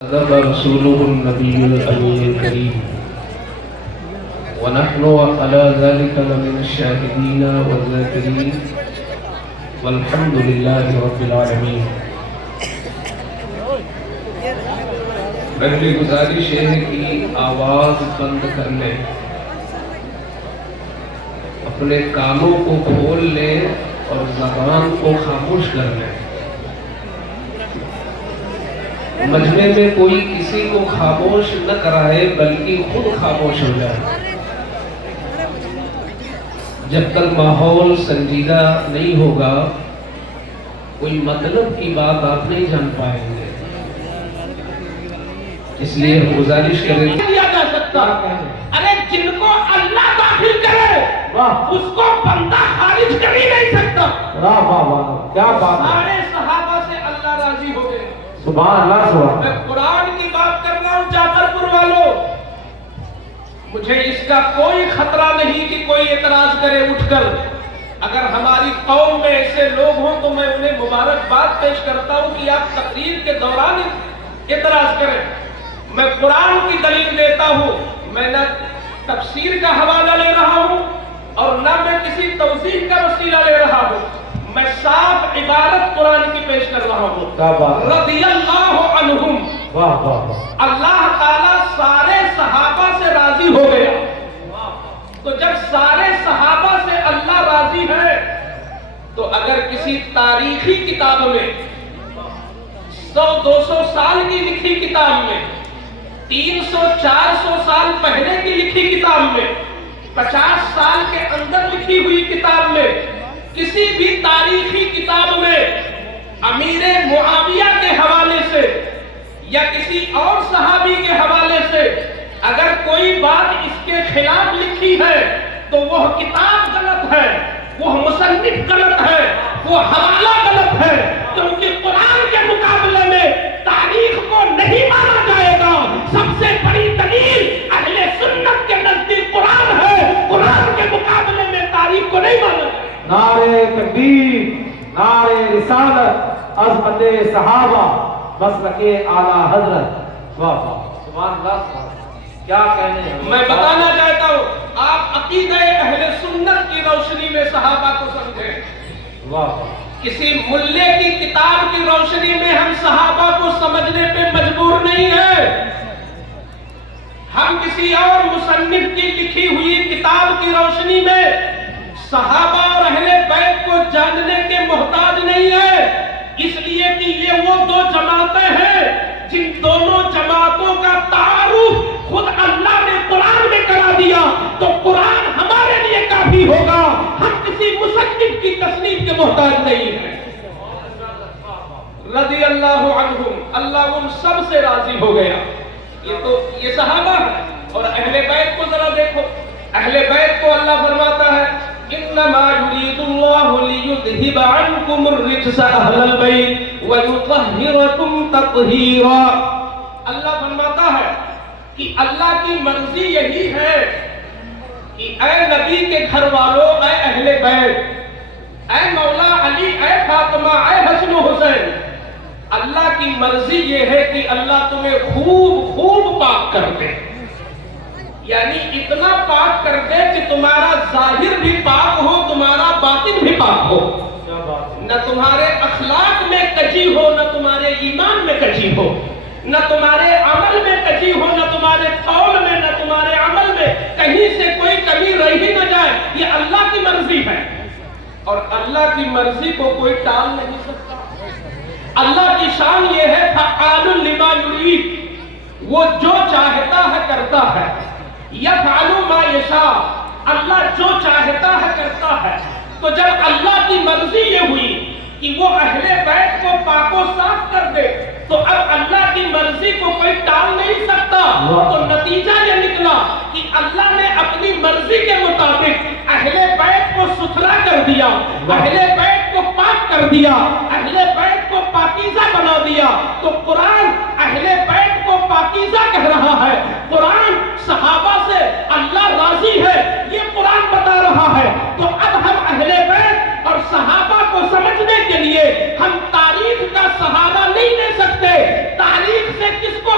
صدق رسوله النبي الأمين الكريم ونحن على ذلك لمن الشاهدين والذاكرين والحمد لله رب العالمين. پہلی گزارش ہے کہ آواز بند کر لیں، اپنے کانوں کو کھول لیں اور زبان کو خاموش کر لیں. مجمع میں کوئی کسی کو خاموش نہ کرائے بلکہ خود خاموش ہو جائے. جب تک ماحول سنجیدہ نہیں ہوگا کوئی مطلب کی بات آپ نہیں جان پائیں گے. اس لیے ہم گزارش کریں کیا جا سکتا. ارے جن کو اللہ داخل کرے اس کو بندہ خارج کر ہی نہیں سکتا. واہ واہ واہ، کیا بات ہے. سارے صحابہ سے اللہ راضی ہو گئے. سبحان اللہ سبحان. میں قرآن کی بات کر رہا ہوں جعفر پور والوں، مجھے اس کا کوئی خطرہ نہیں کہ کوئی اعتراض کرے اٹھ کر. اگر ہماری قوم میں ایسے لوگ ہوں تو میں انہیں مبارکباد پیش کرتا ہوں کہ آپ تقریر کے دوران اعتراض کریں. میں قرآن کی دلیل دیتا ہوں، میں نہ تفسیر کا حوالہ لے رہا ہوں اور نہ میں کسی توضیح کا وسیلہ لے رہا ہوں. میں صاف عبارت قرآن کی پیش کر رہا ہوں. رضی اللہ عنہم، واہ واہ واہ. اللہ تعالیٰ سارے صحابہ سے راضی ہو گیا. تو جب سارے صحابہ سے اللہ راضی ہے تو اگر کسی تاریخی کتاب میں 100-200 سال کی لکھی کتاب میں، 300-400 سال پہلے کی لکھی کتاب میں، 50 سال کے اندر لکھی ہوئی کتاب میں، کسی بھی تاریخی کتاب میں امیر معاویہ کے حوالے سے یا کسی اور صحابی کے حوالے سے اگر کوئی بات اس کے خلاف لکھی ہے تو وہ کتاب غلط ہے، وہ مصنف غلط ہے، وہ حوالہ غلط ہے. کیونکہ قرآن کے مقابلے میں تاریخ کو نہیں مانا جائے گا. سب سے بڑی دلیل اہل سنت کے نزدیک قرآن ہے. قرآن کے مقابلے میں تاریخ کو نہیں مانا جائے گا. نعرے تکبیر، نعرے رسالت، عظمت صحابہ، مسلک اعلیٰ حضرت. واہ واہ، سبحان اللہ سبحان. کیا کہنے ہیں. میں بتانا چاہتا ہوں آپ عقیدہ اہل سنت کی روشنی میں صحابہ کو سمجھیں. واہ واہ. کسی ملے کی کتاب کی روشنی میں ہم صحابہ کو سمجھنے پہ مجبور نہیں ہیں. ہم کسی اور مصنف کی لکھی ہوئی کتاب کی روشنی میں صحابہ اور اہل بیت کو جاننے کے محتاج نہیں ہیں. اس لیے کہ یہ وہ دو جماعتیں ہیں جن دونوں جماعتوں کا تعارف خود اللہ نے قرآن میں کرا دیا. تو قرآن ہمارے لیے کافی ہوگا. ہم کسی مصنف کی تصنیف کے محتاج نہیں ہیں. رضی اللہ عنہم، اللہ ان سب سے راضی ہو گیا. یہ صحابہ ہے. اور اہل بیت کو ذرا دیکھو. اہل بیت کو اللہ فرماتا ہے انما یرید اللہ لیذھب عنکم الرجس اہل البیت ویطہرکم تطہیرا. اللہ فرماتا ہے کہ اللہ کی مرضی یہی ہے کہ اے نبی کے گھر والوں، اے اہل بیت، اے مولا علی، اے فاطمہ، اے حسن و حسین، اللہ کی مرضی یہ ہے کہ اللہ تمہیں خوب خوب پاک کر دے. یعنی اتنا پاک کر دے کہ تمہارا ظاہر بھی پاک ہو، تمہارا باطن بھی پاک ہو. نہ تمہارے اخلاق میں کجی ہو، نہ تمہارے ایمان میں کجی ہو، نہ تمہارے عمل میں کجی ہو، نہ تمہارے قول میں، نہ تمہارے عمل میں کہیں سے کوئی کمی رہ ہی نہ جائے. یہ اللہ کی مرضی ہے اور اللہ کی مرضی کو کوئی ٹال نہیں سکتا. اللہ کی شان یہ ہے فعال لما یرید، وہ جو چاہتا ہے کرتا ہے. یفعل ما یشاء، اللہ جو چاہتا ہے کرتا ہے. تو جب اللہ کی مرضی یہ ہوئی کہ وہ اہل بیت کو پاک و صاف کر دے تو اب اللہ کی مرضی کو کوئی ٹال نہیں سکتا. تو نتیجہ یہ نکلا کہ اللہ نے اپنی مرضی کے مطابق اہل بیت کو ستھرا کر دیا، اہل بیت کو پاک کر دیا، اہل بیت کو پاکیزہ بنا دیا. تو قرآن اہل بیت کو پاکیزہ کہہ رہا ہے. قرآن صحابہ سے اللہ راضی ہے یہ قرآن بتا رہا ہے. تو اب ہم اہل بیت اور صحابہ کو سمجھنے کے لیے ہم تاریخ کا سہارا نہیں لے سکتے. تاریخ سے کس کو